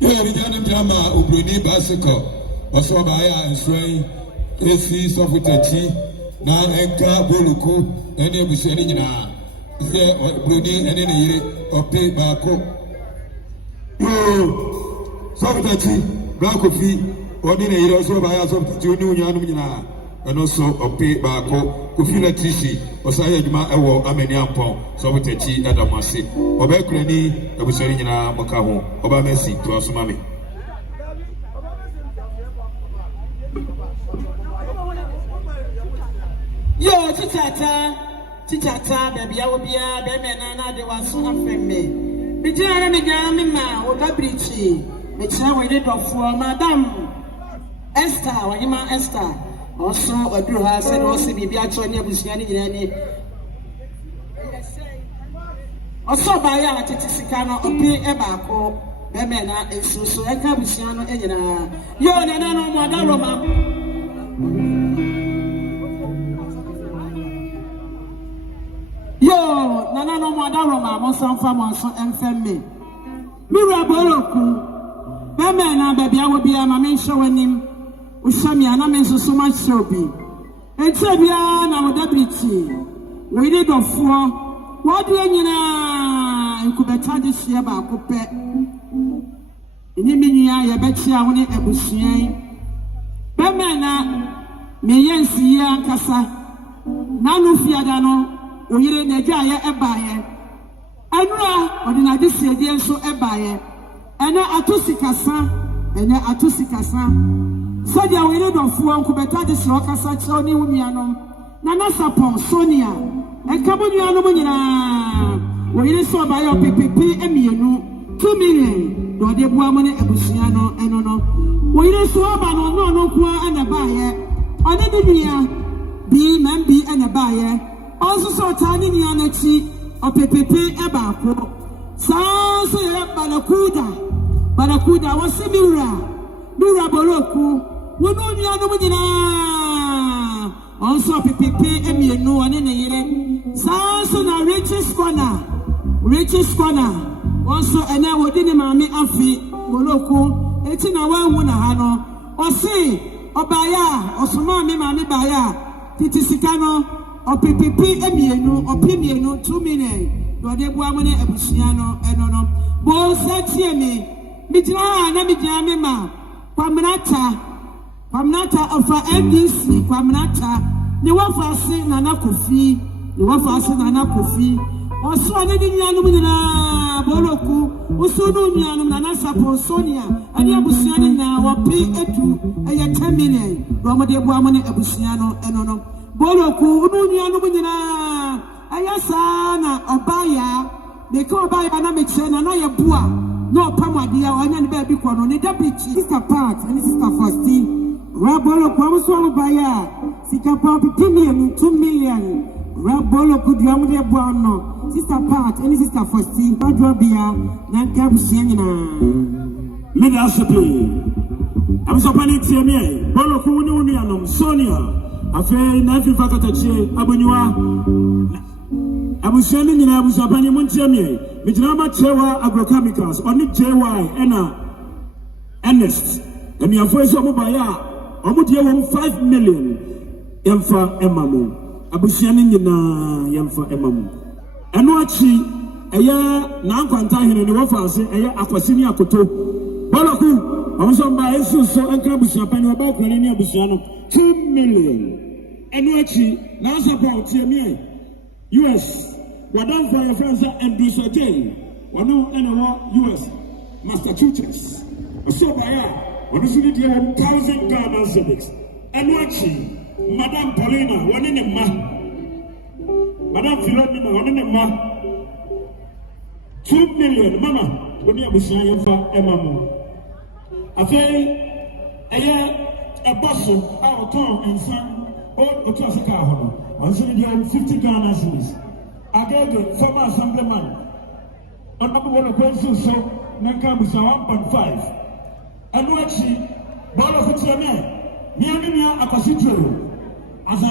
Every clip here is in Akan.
Yeah, we got him drama, Ubruni bicycle. Also, by a sway, AC, Sofitachi, now Enka, Buluku, and then we said, here, Bruni, and then a year, or pay Bako. Sofitachi, Black Coffee, or then a year also by us of the Junior Yanumina, and also a pay Bako, Kufila Tishi, or Sayajma, or Ameniampon, Sofitachi, and Amasi, or Bekrani, I was saying in a Makaho, Obamesi, to us, Mammy. Yo, Titata, baby, I will be a baby, and I was so affect me. Between me, Gamma, or Gabrichi, which I waited for Madame Esther, or Yama Esther, also a do her said, also be actually was any. Also, by a Titicano, or pay a barco, Bemena, and so I can't be Siano, and yo, no, Madame. Yo, nana no more daroma, monsan fama so enfemme. Mira boroku. Beme na baby I will be a mamen showenim. Ushami ana men so much sobi. Etebia na wodability. We need of four. What do you na inkubeta this year ba kope. Ini minya ya betia woni ebusuan. Beme na me yensi ya nkasa. Nanu fiada no oyire neja ye ebaye anura odina disi die nso ebaye ene atosikasa sadia oyire dofo anko beta disi okasa che ni wunuanom na na sapon sonia ekabo nuanom nyina oyire so baye opepepe emienu 2 million do de bua mo ne ebusia no eno no oyire so aba no kwa ana baye one de bia bi man bi ana baye also so tani ni anachi opepepe ebako so ye barakuda wasimira mira boroku wono ni anu nyina also opepepe emienu ane ne yire so na richest corner also ene wodi ni maami afi boroku eti na wanwu na ha no osi obaya osoma mi maami baya titisikano opepepe emienu 2 million do de bua mo ne abusia no eno no bo satie me mitira na mitira me ma kwamnata ofa NDC kwamnata ni wafase na nakofi oso ne di nyanu nyina boloku oso no nyanu na nasapo sonia ani abusia ni na wopi edu eye 10 million do mo de bua mo ne abusia no eno no boloku ununya no nyina ayasa na obaya de ko obaya na meche na ye bua no pamade ya onya ne ba bi ko no ne dabichi sister part and sister Faustin raboloku amso obaya sister part 2 million raboloku diamu de bua no sister part and sister Faustin badwa bia na gabusia nyina me da sope amso panitie me boloku unu anom sonia afei na afi fakatachi abonywa abushani nyina abusabani montiamie mijina ma chewa agrochemicals oni JY ena Ernest emi afoi so mo baya omudie wo 5 million yemfa emamu abushani nyina yemfa emamu eno achi eya na nkwanta hene ne wofase eya akwasini akoto boloku omso mba esu so enka abusapani oba kwani ni abusiano 2 million enuachi na support me US wadam for your friends and do so jail wanu US Massachusetts so baya wanu sudi dia 1000 Ghana cedis enuachi Madam Paulina wanu ne ma Madam Philomena wanu ne ma 2 million mama wani abusian yefa emamu afei eye eboso auton insan o to asika ho on so dia 50 Ghana cedis again former assemblyman on number 1 ko so nanka busa 1.5 anuachi bolo fitiame niamia akasitro aza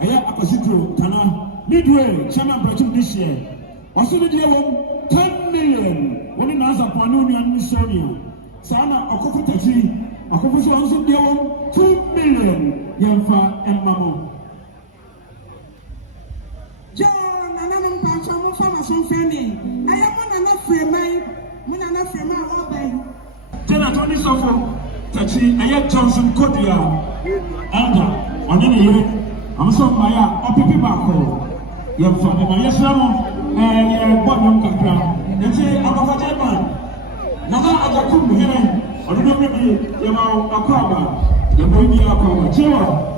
aya akasitro kana midway chairman branch this year also dia won 10 million. When in Nasa Panu and Sonia. Sana Akufo Tachi. Akufo also deal 2 million. Yamfa and Mamo. John, another patch of farmers on Fanny. I am not free man. When I'm not free man all day. Jenna Tony Sofo Tachi. I have Johnson Kodia. Elder. On any year. I'm so Maya. Or Pipi Bako. Yamfa. And yes, Ramo. Bottom Capra. They say, I'm a German. Nana Ajakum here. I don't know maybe you're a Aquaba. You're going to be a Aquaba. Chewa.